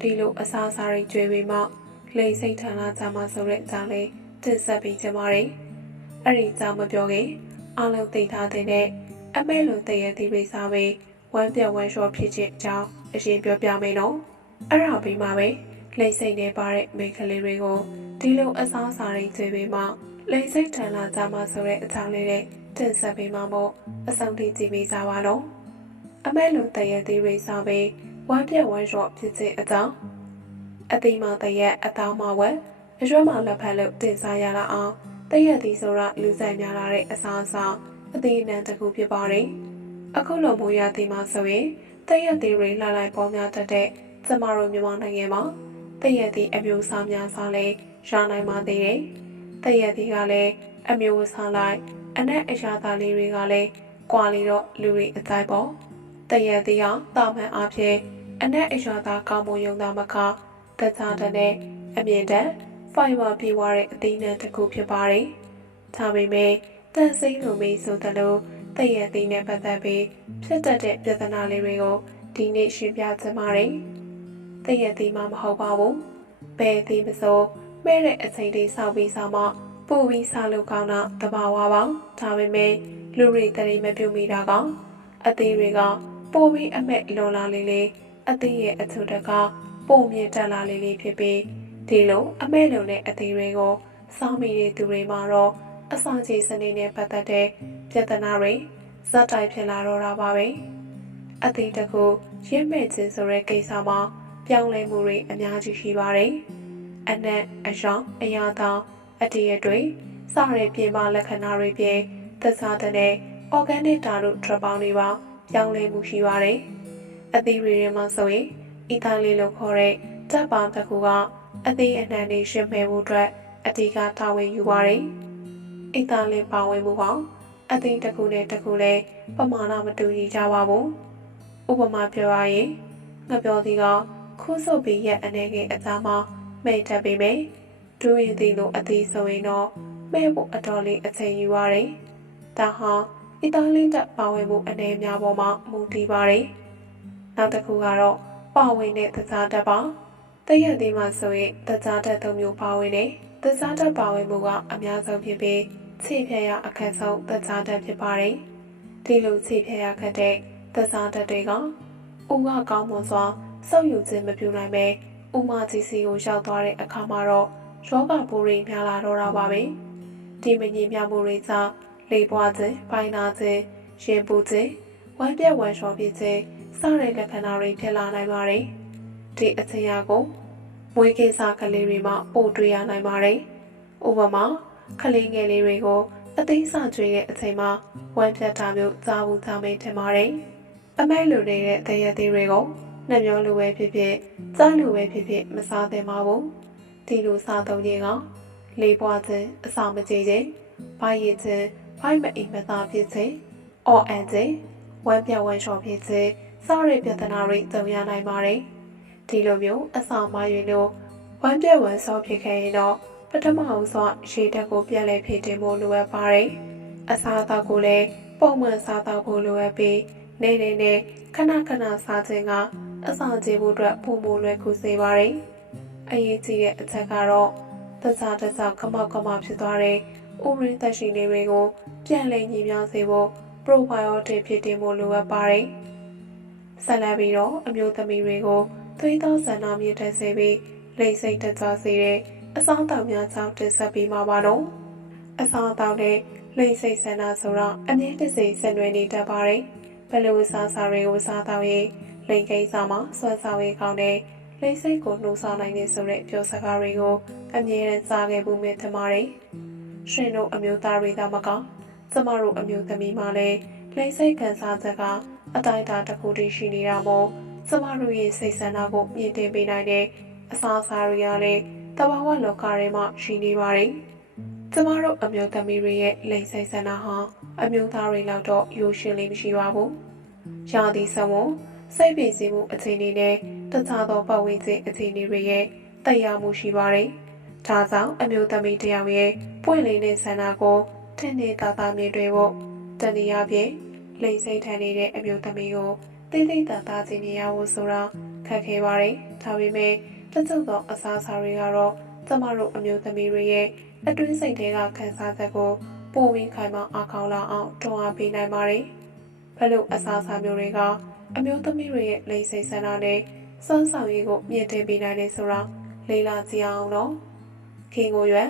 ဒီလိုအစားအစာတွေကျွေးပြီးမှလိမ့်စိတ်ထန်လာကြမှာဆိုတဲ့အကြောင်းလေးတင်ဆက်ပေးကြပါမယ်။အဲ့ဒီအကြောင်းမပြောခင်အားလုံးသိထားတဲ့အမဲလိုတည့်ရသည့်ပိစားပြီးဝမ်းပြက်ဝမ်းလျှောဖြစ်ခြင်းအကြောင်းအရင်ပြောပြမယ်နော်။အဲ့ဒါပြီးမှပဲလိမ့်စိတ်နဲ့ပါတဲ့မိန်းကလေးတွေကိုဒီလိုအစားအစာတွေကျွေးပြီးမှလိမ့်စိတ်ထန်လာကြမှာဆိုတဲ့အကြောင်းလေးနဲ့တင်ဆက်ပေးမှာမို့အဆုံးထိကြည့်ပေးကြပါတော့။အမဲလိုတရက်သေးရိစားပြီး ဝမ်းပြက်ဝမ်းလျှော့ဖြစ်ခြင်းအကြောင်းအသိမတရက်အတောင်းမဝက်အရွက်မလက်ဖက်လို့တင်စားရလာအောင်တရက်သည်ဆိုတော့လူဆိုင်များလာတဲ့အစားအစာအသိအနှံတစ်ခုဖြစ်ပါတယ်အခုလိုမိုးရသည်မှာဆိုရင်တရက်သေးရိလှလိုက်ပေါ်များတတ်တဲ့ကျမတို့မြန်မာနိုင်ငံမှာတရက်သည်အမျိုးအစားများစားလဲရနိုင်ပါသေးတယ်တရက်သည်ကလည်းအမျိုးအစားလိုက်အနက်အရာသားလေးတွေကလည်းကွာလီတော့လူတွေအတိုင်းပေါ့တရသည်ဟာတာမန်အားဖြင့် အနက်အရွာသားကောင်းမှုယုံသားမကတခြားတဲ့နဲ့အမြင့်တဲ့ဖိုင်ဘာပြေဝတဲ့အသီးနှံတစ်ခုဖြစ်ပါတယ်။ဒါပေမဲ့တန်စိမ့်လိုမေးဆိုသလိုတရသည်နဲ့ပတ်သက်ပြီးဖြစ်တတ်တဲ့ပြဿနာလေးတွေကိုဒီနေ့ရှင်းပြချင်ပါတယ်။တရသည်မှမဟုတ်ပါဘူး။ဘယ်သည်မဆိုမဲ့တဲ့အချိန်လေးစောက်ပြီးစားမှပို့ပြီးစားလို့ကောင်းတာတဘာဝပါ။ဒါပေမဲ့လူတွေတရေမပြုတ်မိတာကအသေးတွေကပိုပြီးအမက်လော်လာလေးလေး အသေးရဲ့အထုတကပုံမြင့်တက်လာလေးလေးဖြစ်ပြီးဒီလိုအမက်လုံတဲ့အသေးတွေကိုစောင်းမိတဲ့သူတွေမှာတော့အစာချေစနစ်နဲ့ပတ်သက်တဲ့ပြဿနာတွေဇက်တိုက်ဖြစ်လာတော့တာပါပဲအသေးတကူရင့်မဲ့ခြင်းဆိုတဲ့ကိစ္စမှာပြောင်းလဲမှုတွေအများကြီးရှိပါတယ်အနက်အယောင်အရာတောင်အတရတွေစတဲ့ပြင်ပလက္ခဏာတွေပြင်သက်သာတဲ့ organic ဓာတ်တို့ drop ပေါင်းတွေပါပြောင်းလဲမှုရှိပါတယ်။ အသီးတွေထဲမှာဆိုရင်အီတာလီလို့ခေါ်တဲ့ဓာတ်ပေါင်းတစ်ခုကအသီးအနှံတွေရှင်းမဲ့မှုအတွက်အဓိကတာဝန်ယူပါတယ်။အီတာလီပါဝင်မှုပေါင်းအသီးတစ်ခုနဲ့တစ်ခုလည်းပမာဏမတူညီကြပါဘူး။ဥပမာပြောရရင်ငပြောသည်ကခိုးစုပ်ပြီးရဲ့အနေငယ်အသားမှာမိတ်တက်ပေမယ့်ဒူရင်သည်လိုအသီးဆိုရင်တော့မဲ့ဖို့အတော်လေးအချိန်ယူရတယ်။ဒါဟာအီတာလီတက်ပါဝင်မှုအနေများပေါ်မှာမူတည်ပါတယ်။ နောက်တစ်ခုကတော့ပါဝင်တဲ့သကြားတက်ပါ။တရက်သေးမှဆိုရင်သကြားတက်သုံးမျိုးပါဝင်တယ်။သကြားတက်ပါဝင်မှုကအများဆုံးဖြစ်ပြီးခြေဖြတ်ရအခက်ဆုံးသကြားတက်ဖြစ်ပါတယ်။ဒီလိုခြေဖြတ်ရခက်တဲ့သကြားတက်တွေကဥကကောင်းမွန်စွာစောက်ယူခြင်းမပြုနိုင်ပဲဥမာကြီးစီကိုရောက်သွားတဲ့အခါမှာတော့ယောဂပိုးတွေများလာတော့တာပါပဲ။ဒီမငြိမ်မြမှုတွေကြောင့်လေပွားခြင်း၊ပိုင်းနာခြင်း၊ရင်ပူခြင်း၊ဝမ်းပြက်ဝမ်းလျှောဖြစ်ခြင်း စတဲ့လက္ခဏာတွေဖြစ်လာနိုင်ပါတယ်။ဒီအချိန်ရာကိုမွေးကိစ္စကလေးတွေမှာပို့တွေ့ရနိုင်ပါတယ်။ဥပမာကလေးငယ်လေးတွေကိုအသိစကြွေတဲ့အချိန်မှာဝမ်းပြက်တာမျိုးကြားဘူးသားမေးထင်ပါတယ်။အမိုက်လိုနေတဲ့တရက်သေးတွေကိုနှမျောလိုပဲဖြစ်ဖြစ်ကြားလိုပဲဖြစ်ဖြစ်မစားသင့်ပါဘူး။ဒီလိုစားသုံးခြင်းကလေပွားခြင်းအစာမကြေခြင်း၊ဘာရည်ခြင်းဖိုက်မအိမ်မသာဖြစ်ခြင်း၊အော်အန်ခြင်း၊ဝမ်းပြဝမ်းလျှော်ဖြစ်ခြင်း စတဲ့ပြဿနာတွေကြုံရနိုင်ပါတယ်။ဒီလိုမျိုးအစာမရွေလို့ဝမ်းပြဝမ်းဆောဖြစ်ခဲ့ရင်တော့ပထမအောင်စွာရေတက်ကိုပြက်လဲဖြစ်တင်ဖို့လိုအပ်ပါတယ်။အစာအသောက်ကိုလည်းပုံမှန်စားသောက်ဖို့လိုအပ်ပြီးနေနေနဲ့ခဏခဏစားခြင်းကအစာကျေဖို့အတွက်ပုံမလွယ်ကူစေပါတယ်။အရေးကြီးတဲ့အချက်ကတော့တခြားတခြားကမောက်ကမောက်ဖြစ်သွားတဲ့ဥရင်းသက်ရှိနေတွေကို ပြန်လည်ညီမျှစေဖို့ probiotic ဖြစ်တင်ဖို့လိုအပ်ပါတယ်။ ဆက်လက်ပြီးတော့အမျိုးသမီးတွေကိုသွေးသောဆန္ဒမြင့်တက်စေပြီးလိမ့်စိတ်တက်ကြစေတဲ့အစားအသောက်များကြောင့်တင်ဆက်ပေးမှာပါတော့။အစားအသောက်နဲ့လိမ့်စိတ်ဆန္ဒဆိုတော့အမြဲတစေဆက်နွယ်နေတတ်ပါတယ်။ဘယ်လိုစားစားတွေကိုစားတော့ရင်လိမ့်ကိစ္စမှာဆွမ်းစားရေးကောင်းတဲ့လိမ့်စိတ်ကိုနှိုးဆော်နိုင်တဲ့ဆိုတဲ့ပြောစကားတွေကိုအမြဲတမ်းစားခဲ့မှုမြင်ထင်ပါတယ်။ရှင်တို့အမျိုးသားတွေသာမကကျမတို့အမျိုးသမီးမှလည်းလိမ့်စိတ်ခံစားချက်က အတိုင်းအတာတစ်ခုတည်းရှိနေတာမို့ကျမတို့ရဲ့စိတ်ဆန္ဒကိုမြင့်တင်ပေးနိုင်တဲ့အစားအစာတွေကလည်းတဘာဝလောကထဲမှာရှိနေပါတယ်။ကျမတို့အမျိုးသမီးတွေရဲ့လိမ်စိတ်ဆန္ဒဟာအမျိုးသားတွေလောက်တော့ရိုးရှင်းလေးမရှိပါဘူး။ရာသီဆောင်ဝန်စိတ်ပင်စည်းမှုအခြေအနေနဲ့တခြားသောပတ်ဝန်းကျင်အခြေအနေတွေရဲ့တရားမှုရှိပါတယ်။ဒါကြောင့်အမျိုးသမီးတယောက်ရဲ့ပွင့်လင်းတဲ့ဆန္ဒကိုထင်နေတာသာမြင်တွေ့ဖို့တနည်းအားဖြင့် လိမ်စိတ်ထန်နေတဲ့အမျိုးသမီးကိုတိတ်တိတ်တသားချင်းမြင်ရဖို့ဆိုတာခက်ခဲပါတယ်။ဒါပေမဲ့တချို့သောအစားအစာတွေကတော့ကျမတို့အမျိုးသမီးတွေရဲ့အတွင်းစိတ်တွေကခံစားချက်ကိုပိုပြီးခိုင်မာအားကောင်းလာအောင်တွန်းအားပေးနိုင်ပါတယ်။ဘလို့အစားအစာမျိုးတွေကအမျိုးသမီးတွေရဲ့လိမ်စိတ်ဆန္ဒနဲ့စွမ်းဆောင်ရည်ကိုမြင့်တင်ပေးနိုင်တယ်ဆိုတာလေးလာကြည့်အောင်နော်။ခင်ကိုရွယ်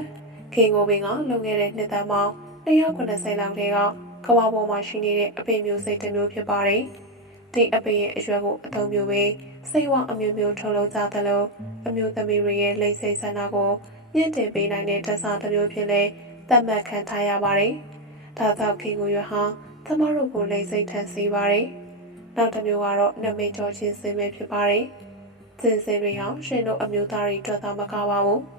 ခင်ကိုပင်ကလုံခဲ့တဲ့နှစ်သက်ပေါင်း190လောက်တည်းက ကမ္ဘာပေါ်မှာရှိနေတဲ့အပင်မျိုးစိတ်တစ်မျိုးဖြစ်ပါတယ်။ဒီအပင်ရဲ့အရွယ်ကိုအသုံးပြုပြီးစိတ်ဝအမျိုးမျိုးထုတ်လုပ်ကြသလိုအမျိုးသမီးတွေရဲ့လိမ့်စိတ်ဆန္ဒကိုမြင့်တင်ပေးနိုင်တဲ့တစားတစ်မျိုးဖြစ်လဲသတ်မှတ်ခံထားရပါတယ်။ဒါကြောင့်ခင်ကိုရွဟာသမတို့ကိုလိမ့်စိတ်ထန်စေပါတယ်။နောက်တစ်မျိုးကတော့နမိတ်ကျော်ချင်းစင်ပဲဖြစ်ပါတယ်။စင်စင်တွေဟာရှင်တို့အမျိုးသားတွေအတွက်သာမကပါဘူး။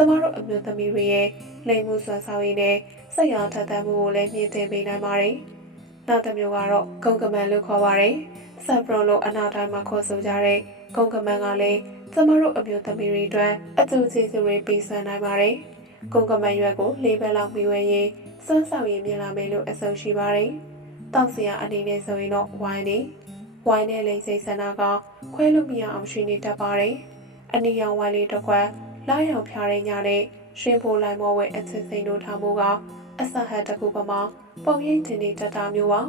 ကျမတို့အမျိုးသမီးတွေရဲ့လိမ်မှုဆွမ်းဆောင်ရည်နဲ့စိတ်အားထက်သန်မှုကိုလည်းမြင့်တင်ပေးနိုင်ပါတယ်။နောက်တစ်မျိုးကတော့ဂုံကမန်လို့ခေါ်ပါတယ်။ဆပ်ပရိုလို့အနောက်တိုင်းမှာခေါ်ဆိုကြတဲ့ဂုံကမန်ကလည်းကျမတို့အမျိုးသမီးတွေအတွက်အကျိုးကျေးဇူးတွေပေးဆန်းနိုင်ပါတယ်။ဂုံကမန်ရွက်ကိုလေးဘက်လောက်ပြီးဝဲရင်စွမ်းဆောင်ရည်မြင်လာမယ်လို့အဆိုရှိပါတယ်။တောက်စရာအနေနဲ့ဆိုရင်တော့ဝိုင်းနေဝိုင်းနဲ့လိမ့်စိတ်ဆန္ဒကခွဲလို့မရအောင်ရှိနေတတ်ပါတယ်။အနီရောင်ဝိုင်းလေးတစ်ခွက် လာရောက်ဖျားတဲ့ညနဲ့ရှင်ဖိုလိုက်မောဝဲအချစ်စိန်တို့ထားမှုကအဆဟတ်တစ်ခုပမာပုံရိပ်တင်နေတတ်တာမျိုးပါ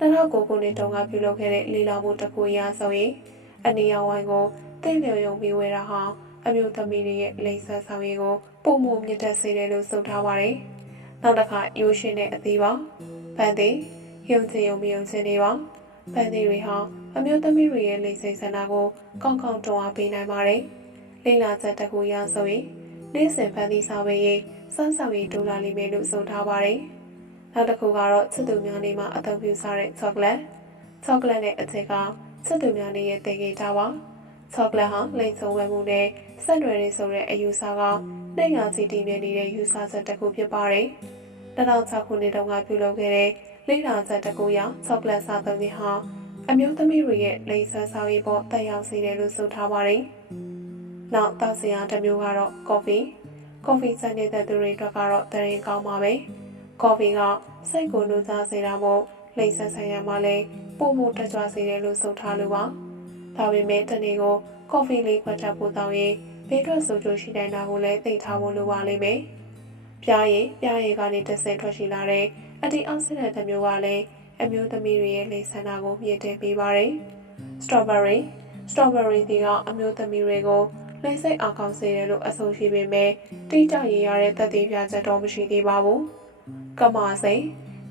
2009ခုနှစ်တုန်းကပြုလုပ်ခဲ့တဲ့လေလာမှုတစ်ခုအရဆိုရင်အနီရောင်ဝိုင်းကိုတိတ်လျော်ယုံပြီးဝဲတာဟာအမျိုးသမီးတွေရဲ့လိမ့်ဆက်ဆောင်ရည်ကိုပုံမှုမြင့်တက်စေတယ်လို့ဆိုထားပါတယ်။နောက်တစ်ခါရိုးရှင်းတဲ့အသေးပါ။ဖန်သည်ယုံကြည်ယုံမယုံခြင်းတွေပါ။ဖန်သည်တွေဟာအမျိုးသမီးတွေရဲ့လိမ့်စိတ်ဆန္ဒကိုကောင်းကောင်းတွန်းအားပေးနိုင်ပါတယ်။ လိမ့်လာချက်တစ်ခုရဆိုရင်နေ့စဉ်ဖန်သည်စာဝေးရေးစမ်းဆောင်ရေးဒိုလာလိမ့်မယ်လို့ဆိုထားပါတယ်။နောက်တစ်ခုကတော့ချစ်သူများနေမှာအသုံးပြုစားတဲ့ချောကလက်။ချောကလက်နဲ့အထက်ကချစ်သူများနေရဲ့တည်ကြတာပါ။ချောကလက်ဟာလိမ့်ဆုံးဝဲမှုနဲ့ဆက်နွယ်နေဆိုတဲ့အယူဆကနှိမ်ငါစီတည်မြဲနေတဲ့ယူဆချက်တစ်ခုဖြစ်ပါတယ်။2006ခုနှစ်တုန်းကပြုလုပ်ခဲ့တဲ့လိမ့်လာချက်တစ်ခုအရချောကလက်စားသုံးခြင်းဟာအမျိုးသမီးတွေရဲ့လိမ့်ဆန်းဆောင်ရေးပေါ်တက်ရောက်စေတယ်လို့ဆိုထားပါတယ်။ နောက်တောက်စရာတစ်မျိုးကတော့ကော်ဖီကော်ဖီစနေတဲ့သူတွေအတွက်ကတော့တရင်ကောင်းပါပဲ။ကော်ဖီကစိတ်ကိုနှိုးစားစေတာမို့လိမ့်ဆန်းဆိုင်ရာမှာလည်းပုံမှုတက်ကြွစေတယ်လို့ဆိုထားလို့ပါ။ဒါပေမဲ့တနေ့ကိုကော်ဖီလေးခွက်ချက်ပို့တောင်းရင်ဘေးထွက်ဆိုကြရှိနိုင်တာကိုလည်းသိထားဖို့လိုပါလိမ့်မယ်။ပြားရည်ပြားရည်ကနေတစ်ဆင့်ထွက်ရှိလာတဲ့အတီအောက်ဆီဒန့်တစ်မျိုးကလည်းအမျိုးသမီးတွေရဲ့လေဆန္ဒကိုမြင့်တင်ပေးပါတယ်။ strawberry strawberry ဒီကအမျိုးသမီးတွေကို လိမ့်စိတ်အောင်ကောင်းစေတယ်လို့အဆိုရှိပေမဲ့တိကျရရတဲ့သက်သေပြချက်တော့မရှိသေးပါဘူး။ကမာစိန်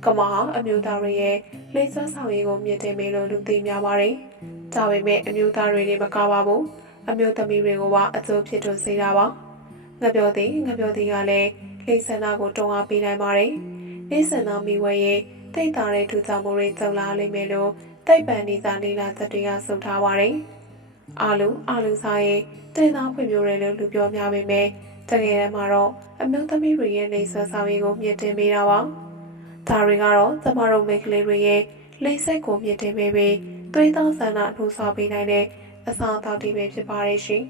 ကမာဟာအမျိုးသားတွေရဲ့လိမ့်ဆန်းဆောင်ရည်ကိုမြင့်တင်ပေးလို့လူသိများပါတယ်။ဒါပေမဲ့အမျိုးသားတွေနေမကပါဘူး။အမျိုးသမီးတွေကိုပါအကျိုးဖြစ်လို့စေတာပါ။ငပြောသည်ငပြောသည်ကလည်းလိမ့်ဆန္ဒကိုတုံအားပေးနိုင်ပါတယ်။လိမ့်ဆန္ဒမိဝဲရဲ့တိတ်တာတဲ့ထူကြမှုတွေကြုံလာလိမ့်မယ်လို့တိတ်ပန်နေစာလေးလာချက်တွေကဆိုထားပါတယ်။အာလူအာလူစားရဲ့ တင်သားဖွံ့ဖြိုးတယ်လို့လူပြောများပေမဲ့တကယ်တမ်းမှာတော့အမျိုးသမီးတွေရဲ့လိမ့်ဆန်းဆောင်ရည်ကိုမြင့်တင်ပေးတာပါ။ဒါတွေကတော့ကျမတို့မိန်းကလေးတွေရဲ့လိမ့်ဆက်ကိုမြင့်တင်ပေးပြီးသွေးသားဆန္ဒနှိုးဆော်ပေးနိုင်တဲ့အစာအသောက်တွေပဲဖြစ်ပါရဲ့ရှင်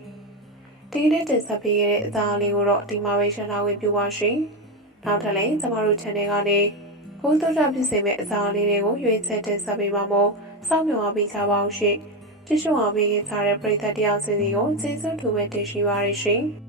။ဒီနေ့တင်ဆက်ပေးခဲ့တဲ့အစာလေးကိုတော့ဒီမှာပဲရှင်းလာဝေပြပါရှင်။နောက်ထပ်လည်းကျမတို့ channel ကနေကိုယ်တို့တာဖြစ်စေမဲ့အစာလေးတွေကိုရွေးချယ်တင်ဆက်ပေးပါမို့စောင့်မျှော်အားပေးကြပါအောင်ရှင်။ ကြည့်ရှုအားပေးကြတဲ့ပရိသတ်တယောက်စီစီကိုကျေးဇူးတူပဲတင်ရှိပါရရှင်။